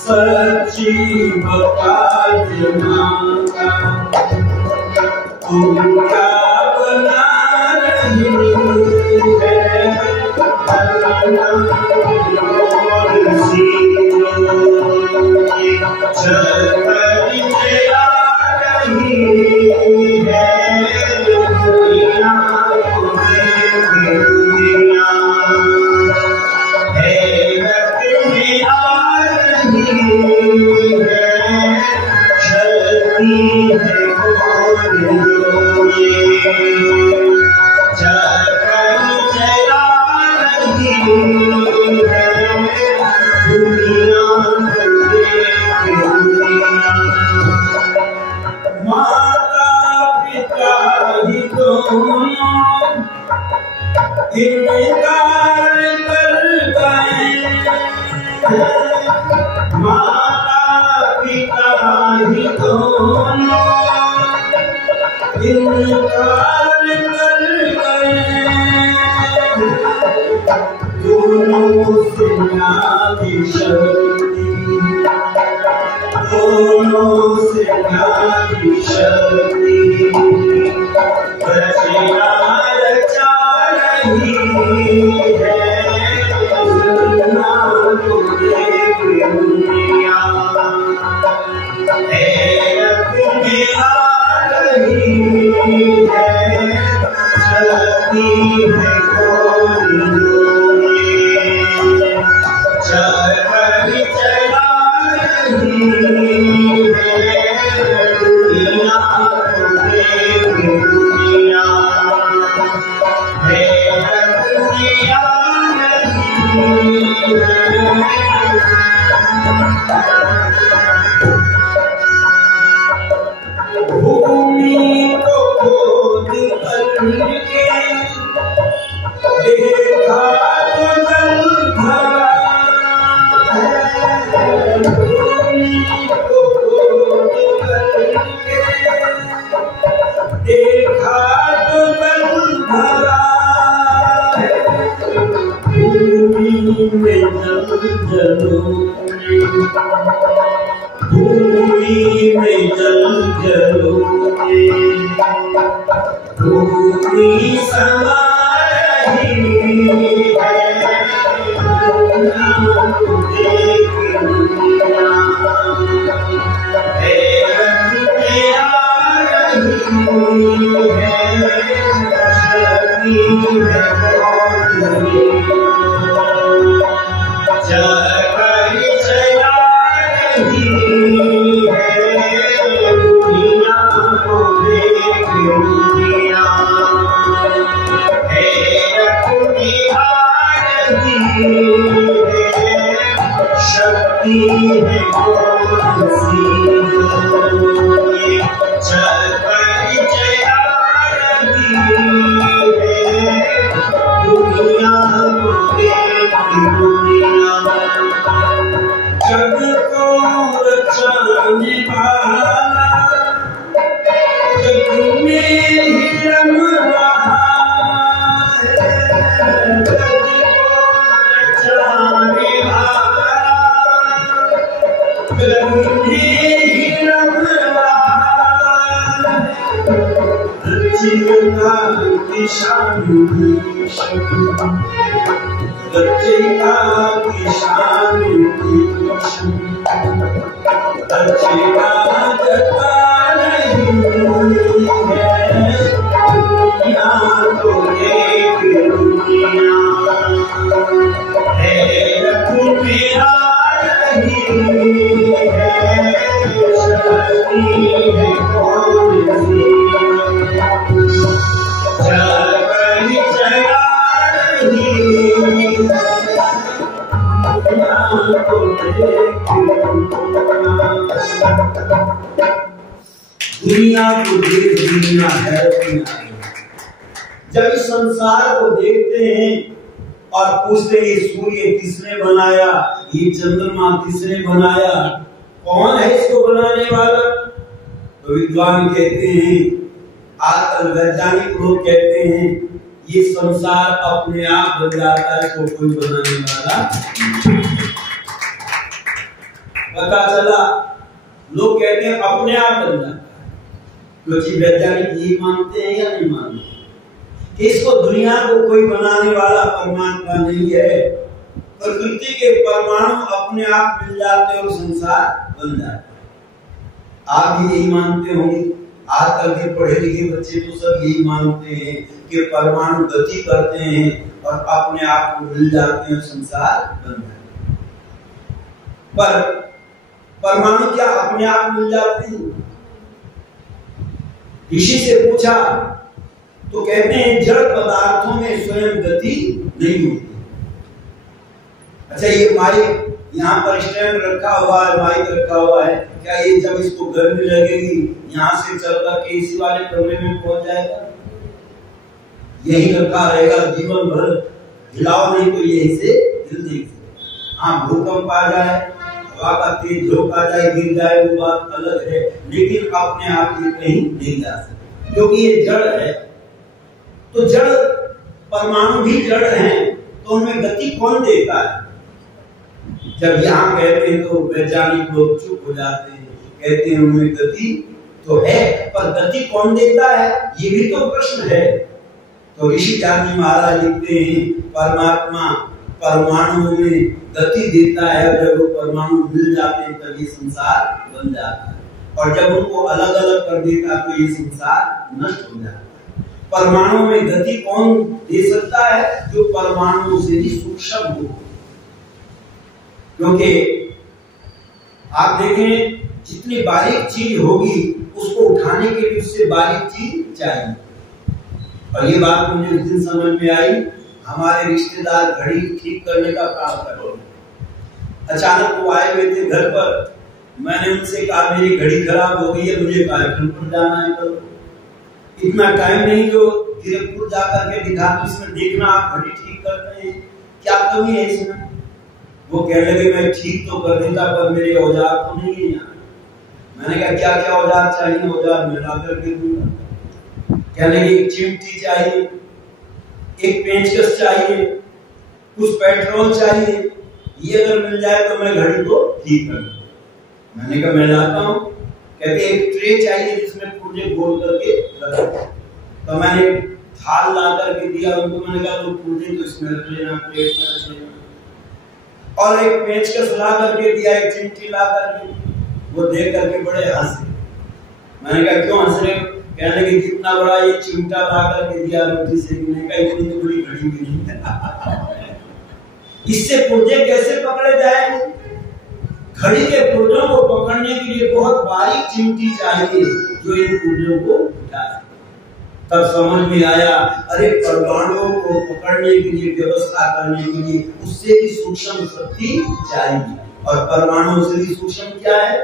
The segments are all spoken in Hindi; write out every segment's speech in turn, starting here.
सच्ची बता दे माता, तुम क्या बना रही है, चलती चला रही है दुनिया, इनकार कर गए, माता पिता ही दोनों इनकार कर गए, दोनों से नारी शक्ति, दोनों से नारी शक्ति रचना रचा रही है दुनिया, दुनिया में आ रही है, चलती है कोई चलकर चला रही है दुनिया, दुनिया भूमि को खोद करके देखा तो जल भरा है, भूमि को खोद करके देखा तो जल भरा है, भूमि में जल जलोगे, भूमि में जल जलोगे, भूमि समा रही है दुनिया, दुनिया में आ रही है, चलती है चलकर चला रही है दुनिया को देख दुनिया, दुनिया रही है शक्ति है कौन सी, चलकर चला रही है दुनिया को देख दुनिया। की शान, रचयिता की शान की शान, रचना जता नहीं है दुनिया तो एक दुनिया है, मेरा नहीं है शक्ति है कौन सी, दुनिया को देख दुनिया है। जब इस संसार को देखते हैं और पूछते हैं सूर्य किसने बनाया, ये चंद्रमा किसने बनाया, कौन है इसको बनाने वाला, तो विद्वान कहते हैं, आजकल वैज्ञानिक लोग कहते हैं ये संसार अपने आप बन जाता है, इसको कोई बनाने वाला। पता चला लोग कहते हैं अपने आप बन जाता है, क्योंकि वैज्ञानिक ये मानते हैं या नहीं मानते इसको दुनिया को कोई बनाने वाला परमात्मा नहीं है। प्रकृति के परमाणु अपने आप मिल जाते हैं और संसार बन जाता है। आप भी यही मानते होंगे, आजकल के पढ़े लिखे बच्चे तो सब यही मानते हैं कि परमाणु गति करते हैं और अपने आप को मिल जाते हैं, संसार बन जाता है। पर परमाणु क्या अपने आप मिल जाते हैं? ऋषि से पूछा तो कहते हैं जड़ पदार्थों में स्वयं गति नहीं होती। अच्छा, ये माइक यहाँ पर स्टैंड रखा हुआ है, माइक रखा हुआ है, क्या ये जब इसको गर्मी लगेगी यहाँ से चल करके इसी वाले कमरे में पहुंच जाएगा? यही रखा रहेगा जीवन भर, हिलाओ नहीं तो यही से हिल नहीं। हाँ, भूकंप आ जाए, हवा का तेज झोंका आ जाए, गिर जाए, वो बात अलग है, लेकिन अपने आप ये कहीं नहीं जा सकते क्योंकि ये जड़ है। तो जड़ परमाणु भी जड़ हैं, तो उनमें गति कौन देता है? जब यहाँ कहते हैं तो वैज्ञानिक लोग चुप हो जाते हैं, कहते हैं उनमें गति तो है, पर गति कौन देता है ये भी तो प्रश्न है। तो ऋषि ज्ञानी महाराज लिखते हैं परमात्मा परमाणुओं में गति देता है, जब वो परमाणु मिल जाते हैं तब ये संसार बन जाता है, और जब उनको अलग अलग कर देता तो ये संसार नष्ट हो जाता है। परमाणु में गति कौन दे सकता है? जो परमाणु से भी सूक्ष्म हो, क्योंकि आप देखें जितनी बारीक चीज होगी उसको उठाने के लिए उससे बारीक चीज चाहिए। और ये बात मुझे उस दिन समझ में आई, हमारे रिश्तेदार घड़ी ठीक करने का काम कर रहे हैं। अचानक वो आए हुए थे घर पर, मैंने उनसे कहा मेरी घड़ी खराब हो गई है, मुझे कार्यक्रम पर जाना है, तो इतना टाइम नहीं जो गिरफ्तार जाकर के दिखा तो इसमें देखना आप घड़ी ठीक करते हैं, क्या कमी है इसमें? वो कहने लगे मैं ठीक तो कर देता पर मेरे औजार तो नहीं है यहाँ। मैंने कहा क्या क्या औजार चाहिए? औजार मैं ला करके दूंगा। कहने लगे एक चिमटी चाहिए, एक पेंचकस चाहिए, कुछ पेट्रोल चाहिए, ये अगर मिल जाए तो मैं घड़ी को ठीक कर दूंगा। मैंने कहा मैं लाता हूँ। कहते एक ट्रे चाहिए जिसमें पुर्जे गोल करके रखो, तो मैंने थाल ला करके दिया उनको। मैंने कहा वो पुर्जे तो इसमें रख लेना, प्लेट में रख लेना। और एक पेंचकस ला करके दिया, एक चिमटी ला करके, वो देख करके बड़े हंसे। मैंने कहा क्यों हंस रहे? कहने लगे जितना बड़ा ये चिमटा ला करके दिया रोटी सेकने का, इतनी तो बड़ी घड़ी भी नहीं है। इससे पुर्जे कैसे पकड़े जाएंगे? घड़ी के पुर्जों को पकड़ने के लिए बहुत बारीक चिमटी चाहिए जो इन पुर्जों को उठाए। तब समझ में आया, अरे परमाणुओं को पकड़ने के लिए, व्यवस्था करने के लिए उससे भी सूक्ष्म शक्ति चाहिए, और परमाणु से भी सूक्ष्म क्या है?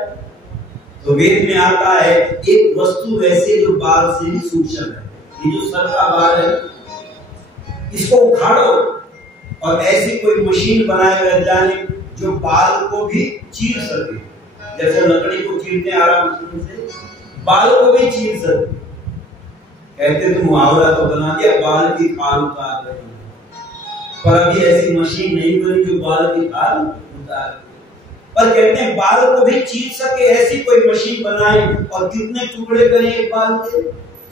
तो वेद में आता है एक वस्तु वैसे जो बाल से भी सूक्ष्म है। ये जो सर का बाल है इसको उखाड़ो और ऐसी कोई मशीन बनाए वैज्ञानिक जो बाल को भी चीर सके, जैसे लकड़ी को चीरते हैं आराम से, बाल को भी चीर सके। कहते तो मुहावरा तो बना दिया, बाल की खाल उतार रहे हैं, पर अभी ऐसी मशीन नहीं बनी जो बाल की खाल उतार। पर कहते हैं बाल को भी चीर सके ऐसी कोई मशीन बनाए, और कितने टुकड़े करें एक बाल के?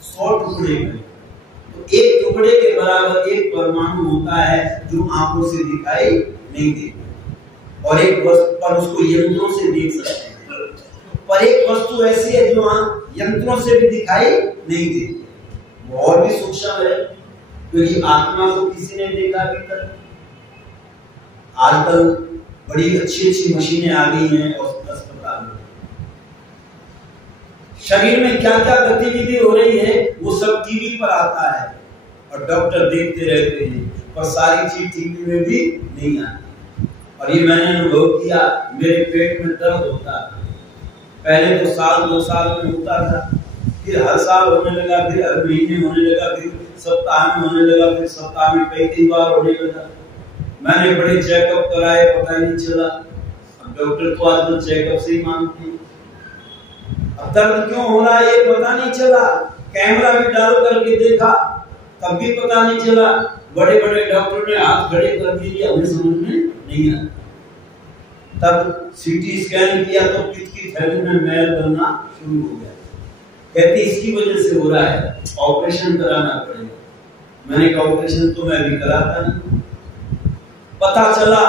100 टुकड़े करें। तो एक टुकड़े के बराबर एक परमाणु होता है जो आंखों से दिखाई नहीं देता, और एक वस्तु पर उसको यंत्रों से देख सकते हैं, पर एक वस्तु ऐसी है जो यंत्रों से भी दिखाई नहीं देती, वो और भी सूक्ष्म है, क्योंकि आत्मा को किसी ने देखा अभी तक। आजकल बड़ी अच्छी अच्छी मशीनें आ गई हैं अस्पताल में, शरीर में क्या क्या गतिविधि हो रही है वो सब टीवी पर आता है और डॉक्टर देखते रहते हैं, पर सारी चीज टीवी में भी नहीं आती। और ये मैंने अनुभव किया, मेरे पेट में दर्द होता था, पहले तो साल 2 साल में होता था, फिर हर साल होने लगा, फिर हर महीने होने लगा, फिर सप्ताह में होने लगा, फिर सप्ताह में कई बार होने लगा। मैंने बड़े चेकअप कराए, पता ही नहीं चला। अब डॉक्टर तो आजकल चेकअप से ही मांगते हैं। अब दर्द क्यों हो रहा है ये पता नहीं चला, कैमरा भी डाल करके देखा तब भी पता नहीं चला। बड़े बड़े डॉक्टर ने हाथ खड़े कर दिए, हमें समझ में नहीं आया। तब सीटी स्कैन किया तो पित्त की थैली में मैल बनना शुरू हो गया। कहते इसकी वजह से हो रहा है, ऑपरेशन कराना पड़ेगा। मैंने कहा ऑपरेशन तो मैं भी कराता नहीं। पता चला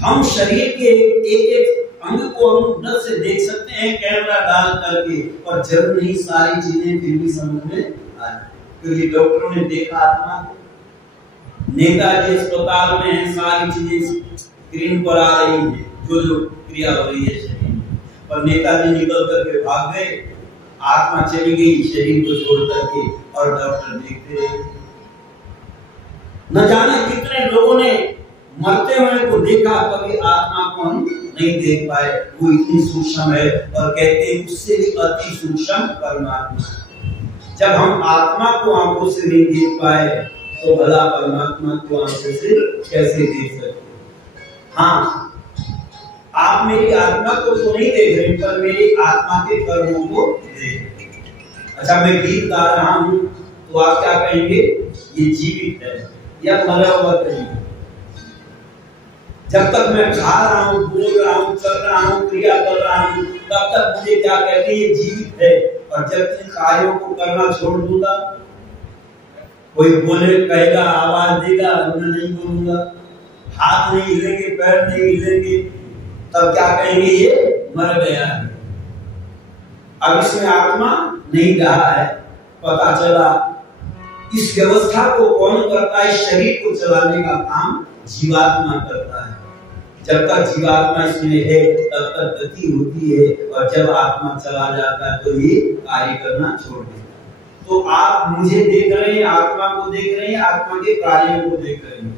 हम शरीर के एक एक अंग को हम नजर से देख सकते हैं कैमरा डाल करके, और जब नहीं सारी चीजें फिर भी समझ में आ जाए, क्योंकि डॉक्टरों ने देखा आत्मा को। नेताजी अस्पताल में है, सारी चीजें स्क्रीन पर आ रही है, जो जो क्रिया हो रही है शरीर में, और नेताजी निकल करके भाग गए, आत्मा चली गई शरीर को छोड़ करके, और डॉक्टर देखते रहे। न जाने कितने लोगों ने मरते हुए को देखा, कभी आत्मा को हम नहीं देख पाए, वो इतनी सूक्ष्म है। और कहते हैं उससे भी अति सूक्ष्म परमात्मा। जब हम आत्मा को आंखों से नहीं देख पाए तो भला परमात्मा को आंखों से कैसे देख सकते? हाँ, आप मेरी आत्मा को तो नहीं देख रहे, पर मेरी आत्मा के कर्मों को देख रहे। अच्छा, मैं गीत गा रहा हूँ तो आप क्या कहेंगे? ये जीवित है या मरा हुआ कहेंगे? जब तक मैं खा रहा हूँ, बोल रहा हूँ, चल रहा हूँ, क्रिया कर रहा हूँ, तब तक मुझे क्या कहते हैं? ये जीवित है। और जब इन कार्यों को करना छोड़ दूंगा, कोई बोले कहेगा, आवाज देगा, मैं नहीं बोलूंगा, हाथ नहीं हिलेंगे, पैर नहीं हिलेंगे, तब क्या कहेंगे? ये मर गया है। अब इसमें आत्मा नहीं रहा है। पता चला इस व्यवस्था को कौन करता है? शरीर को चलाने का काम जीवात्मा करता है। जब तक जीवात्मा इसमें है तब तक गति होती है, और जब आत्मा चला जाता है तो ये कार्य करना छोड़ देता है। तो आप मुझे देख रहे हैं, आत्मा को देख रहे हैं, आत्मा के कार्यों को देख रहे हैं,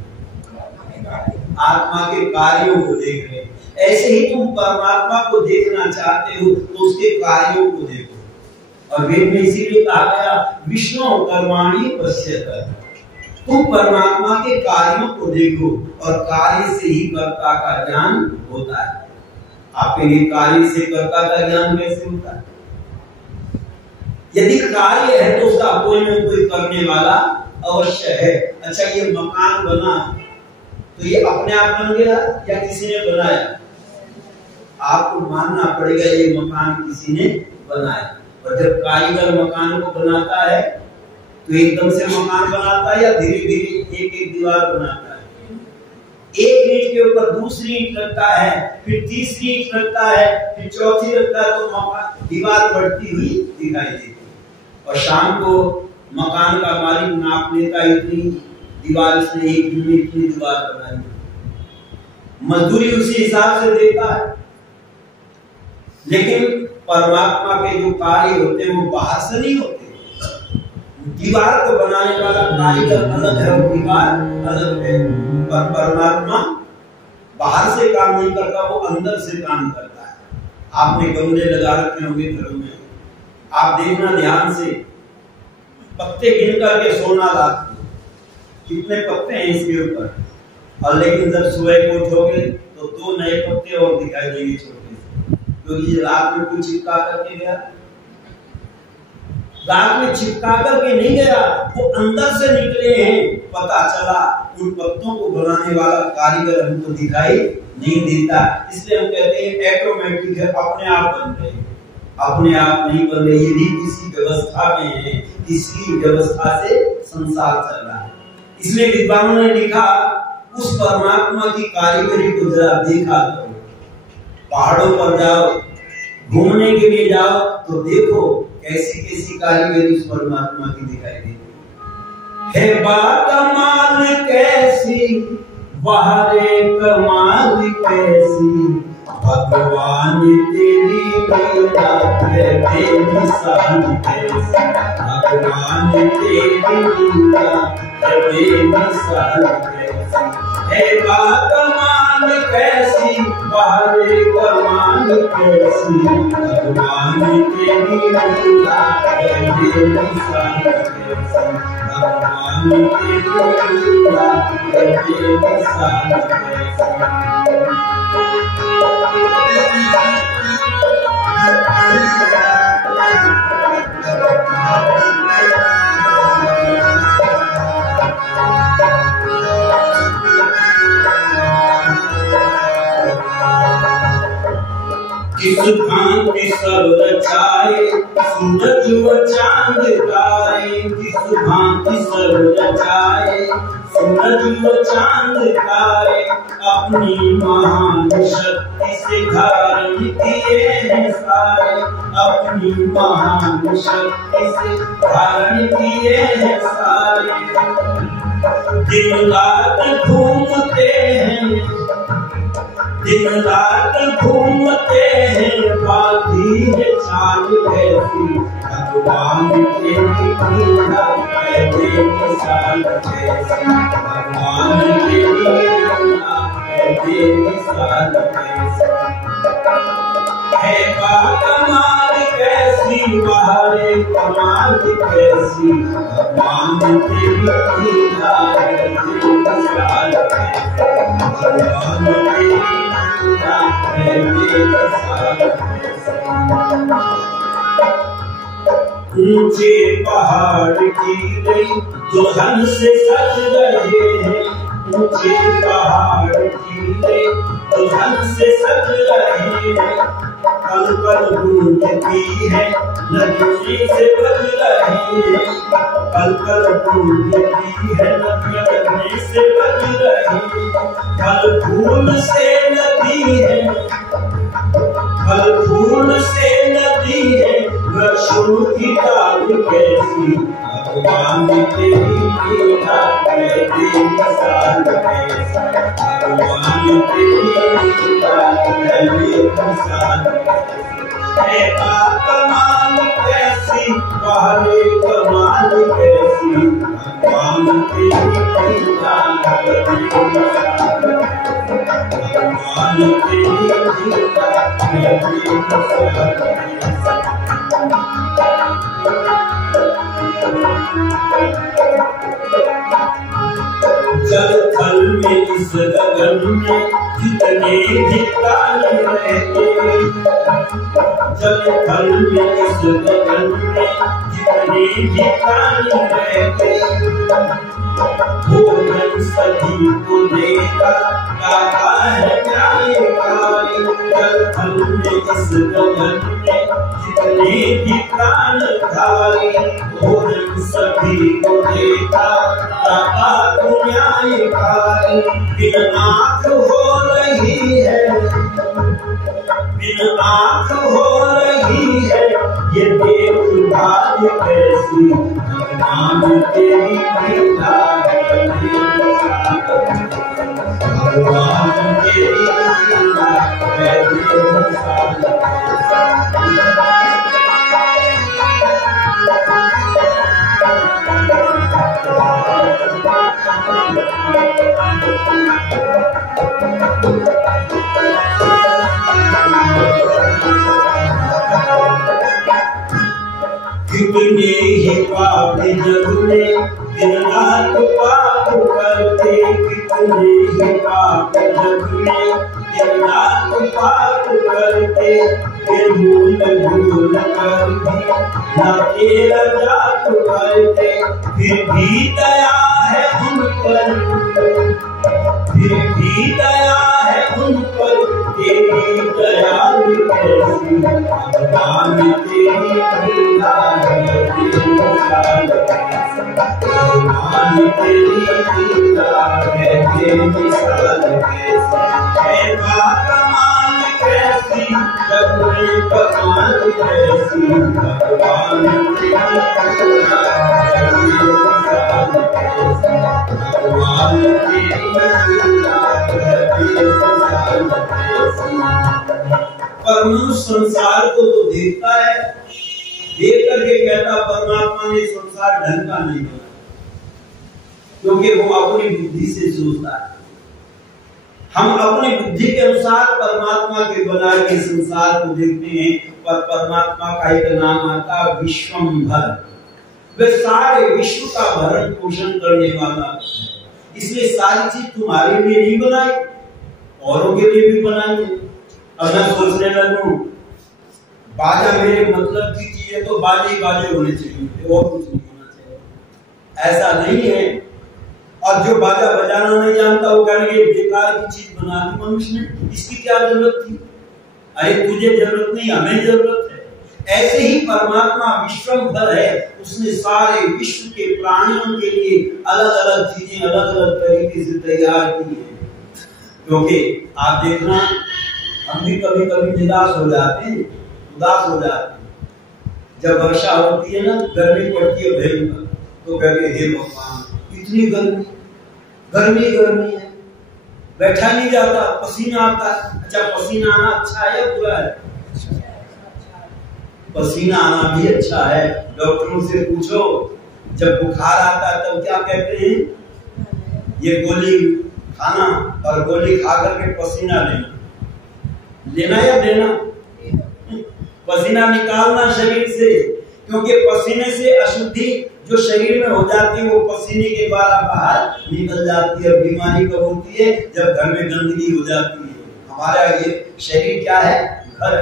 आत्मा के कार्यों को देख रहे हैं। ऐसे ही तुम परमात्मा को देखना चाहते हो तो उसके कार्यों को देखो। और वेद में इसीलिए कहा गया विष्णु कर्माणि पश्यत। तुम परमात्मा के कार्यों को देखो, और कार्य से ही कर्ता का ज्ञान होता है। आपके लिए कार्य से कर्ता का ज्ञान कैसे होता है? यदि कार्य है तो उसका कोई न कोई करने वाला अवश्य है। अच्छा, ये मकान बना तो ये अपने आप बन गया या किसी ने बनाया? आपको मानना पड़ेगा ये मकान किसी ने बनाया। और जब कारीगर मकान को बनाता है तो एकदम से मकान बनाता है या धीरे धीरे एक एक दीवार बनाता है? एक ईंट के ऊपर दूसरी ईंट रखता है, फिर तीसरी ईंट रखता है, फिर चौथी रखता है, तो मकान दीवार बढ़ती हुई दिखाई देती है। और शाम को मकान का मालिक नाप लेता, इतनी दीवार इसने एक दिन में इतनी दीवार बनाई, मजदूरी उसी हिसाब से देता है। लेकिन परमात्मा के जो कार्य होते हैं वो बाहर से नहीं होते। दीवार को बनाने वाला कारीगर अलग है और दीवार अलग है, पर परमात्मा बाहर से काम नहीं करता, वो अंदर से काम करता है। आपने गमले लगा रखे होंगे घरों में, आप देखना ध्यान से, पत्ते गिन करके सोना लाते कितने पत्ते हैं इसके ऊपर, और लेकिन जब सुबह को उठोगे तो 2 नए पत्ते और दिखाई देंगे छोटे से, क्योंकि ये रात में कोई चिपका करके गया, रात में चिपका करके नहीं गया, वो अंदर से निकले हैं। पता चला उन पत्तों को बनाने वाला कारीगर हमको दिखाई नहीं देता, इसलिए हम कहते हैं ऑटोमेटिक है, अपने आप बन गए। अपने आप नहीं बन रहे, यदि किसी व्यवस्था में है, किसी व्यवस्था से संसार चल रहा है। इसलिए विद्वानों ने लिखा उस परमात्मा की कारीगरी को जरा देखा करो। पहाड़ों पर जाओ, घूमने के लिए जाओ तो देखो कैसी कैसी कारीगरी उस परमात्मा की दिखाई देती है। बाकमाल कैसी बाहरे कमाल कैसी, भगवान तेरी लीला है बेमिसाल कैसी, भगवान तेरी लीला है बेमिसाल कैसी। है बाकमाल कैसी बाहरे कमाल कैसी, भगवान तेरी लीला है बेमिसाल कैसी, भगवान तेरी लीला है बेमिसाल कैसी। किस भांति सब रचाए सूरज व चांद तारे, किस भांति सब रचाए सूरज व चांद तारे, अपनी महान शक्ति से धारण किए हैं सारे, अपनी महान शक्ति से धारण किए हैं सारे। दिन रात घूमते हैं, दिन रात घूमते हैं, बाधी है चाल कैसी, भगवान तेरी लीला है बेमिसाल कैसी, भगवान तेरी लीला है बेमिसाल कैसी। है बाकमाल कैसी बाहरे कमाल कैसी, भगवान तेरी लीला है बेमिसाल कैसी, भगवान तेरी लीला है बेमिसाल कैसी। ऊंचे पहाड़ कीड़े दुल्हन से सज रहे हैं, ऊंचे पहाड़ कीड़े दुल्हन से सज रहे हैं, कल कल गूंजती है नदियों से बज रही है, कल कल गूंजती है नदियों से बज रही है। फल फूल से नदी है, फल फूल से नदी है, वृक्षों की डाल कैसी, भगवान तेरी लीला है बेमिसाल कैसी, भगवान तेरी लीला है बेमिसाल कैसी। है बाकमाल कैसी बाहरे कमाल कैसी, भगवान तेरी लीला है बेमिसाल कैसी, भगवान तेरी लीला है बेमिसाल कैसी। जल थल में इस गगन में जितने भी तारे रहते, जल थल में इस गगन में जितने भी तारे रहते, भोजन सभी को देगा गाता है न्यायकारी। जल थल में इस गगन में जितने भी प्राणधारी, भोजन सभी को देगा गाता है न्यायकारी। बिन आँख हो रही है, बिन आँख हो रही है, ये देख भाग्य कैसी, भगवान तेरी लीला है बेमिसाल कैसी, भगवान तेरी लीला है बेमिसाल कैसी। कितने ही पापी जग में दिन रात पाप करते, कितने ही पापी जग में दिन रात पाप करते, फिर भूल भूल कर भी न तेरा जाप करते, फिर भी दया है उन पर, फिर भी दया है उन पर, तेरी दया कैसी, भगवान पर मनुष्य संसार को तो देखता है, देख करके कहता परमात्मा ने संसार ढंग का नहीं बना, क्योंकि वो अपनी बुद्धि से सोचता है। हम अपनी बुद्धि के अनुसार परमात्मा के बना के संसार को देखते हैं, पर परमात्मा का एक नाम आता है विश्वंभर। वे सारे विश्व का भरण पोषण करने वाला है, इसलिए सारी चीज तुम्हारे लिए नहीं बनाई, औरों के लिए भी बनाई है। अब मैं सोचने लगूं बाजा मेरे मतलब की चीज है तो बाजे बाजे होने चाहिए और कुछ नहीं होना चाहिए, ऐसा नहीं है। और जो बाजा बजाना नहीं जानता वो कहेंगे बेकार की चीज बना दी मनुष्य ने, इसकी क्या जरूरत थी? अरे तुझे जरूरत नहीं, हमें जरूरत है। ऐसे ही परमात्मा विश्वंभर है, उसने सारे विश्व के प्राणियों के लिए अलग अलग चीजें अलग अलग तरीके से तैयार की है। क्योंकि आप देखना हम भी कभी कभी निराश हो जाते हैं, उदास हो जाते हैं। जब वर्षा होती है ना, गर्मी पड़ती है भयंकर, तो कहते हे भगवान इतनी गर्मी गर्मी गर्मी है, बैठा नहीं जाता, पसीना आता है। अच्छा पसीना आना अच्छा है या बुरा है? पसीना आना भी अच्छा है। डॉक्टरों से पूछो, जब बुखार आता है तब क्या कहते हैं? ये गोली खाना और गोली खा करके पसीना लेना या देना? पसीना निकालना शरीर से, क्योंकि पसीने से अशुद्धि जो शरीर में हो जाती है वो पसीने के द्वारा बाहर निकल जाती है। बीमारी कब होती है? जब घर में गंदगी हो जाती है। हमारा ये शरीर क्या है? घर।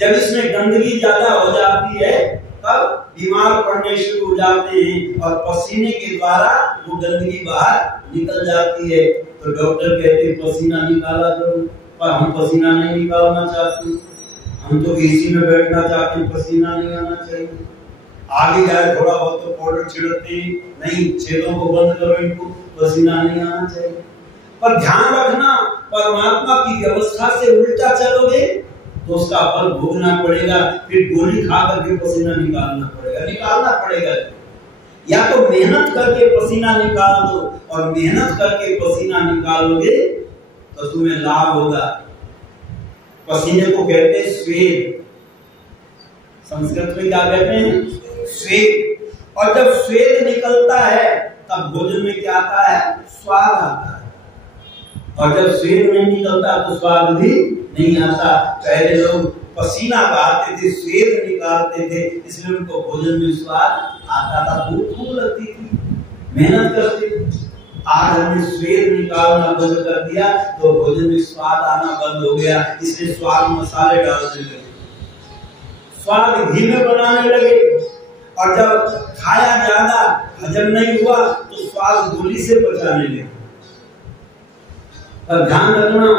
जब इसमें गंदगी ज्यादा हो जाती है तब बीमार पड़ने शुरू हो जाते हैं, और पसीने के द्वारा वो गंदगी बाहर निकल जाती है। तो डॉक्टर कहते हैं पसीना निकाला करो, पर हम पसीना नहीं निकालना चाहते, हम तो एसी में बैठना चाहते हैं, पसीना नहीं आना चाहिए। आगे जाए थोड़ा बहुत तो पाउडर छिड़कते नहीं, छेदों को बंद करो, इनको पसीना नहीं आना चाहिए। पर ध्यान रखना, परमात्मा की व्यवस्था से उल्टा चलोगे तो उसका फल भोगना पड़ेगा। फिर गोली खा करके पसीना निकालना पड़ेगा। या तो मेहनत करके पसीना निकाल दो, और मेहनत करके पसीना निकालोगे तो तुम्हें लाभ होगा। पसीने को कहते हैं स्वेद, संस्कृत में क्या कहते हैं? स्वेद। और जब स्वेद निकलता है तब भोजन में क्या आता है? स्वाद आता है। और जब स्वेद नहीं निकलता तो स्वाद भी नहीं आता। पहले लोग पसीना बहाते थे, स्वेद निकालते थे, इसलिए उनको भोजन में स्वाद आता था, भूख लगती थी, मेहनत करते थे। आज हमने स्वेद निकालना बंद कर दिया तो भोजन में स्वाद आना बंद हो गया, इसलिए स्वाद मसाले डालने लगे, स्वाद घी में बनाने लगे। और जब खाया ज्यादा हजम नहीं हुआ तो स्वाद गोली से बचाने लगे। पर ध्यान रखना,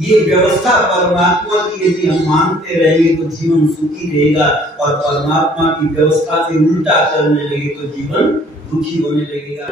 ये व्यवस्था परमात्मा की यदि हम मानते रहेंगे तो जीवन सुखी रहेगा, और परमात्मा की व्यवस्था से उल्टा चलने लगे तो जीवन दुखी होने लगेगा।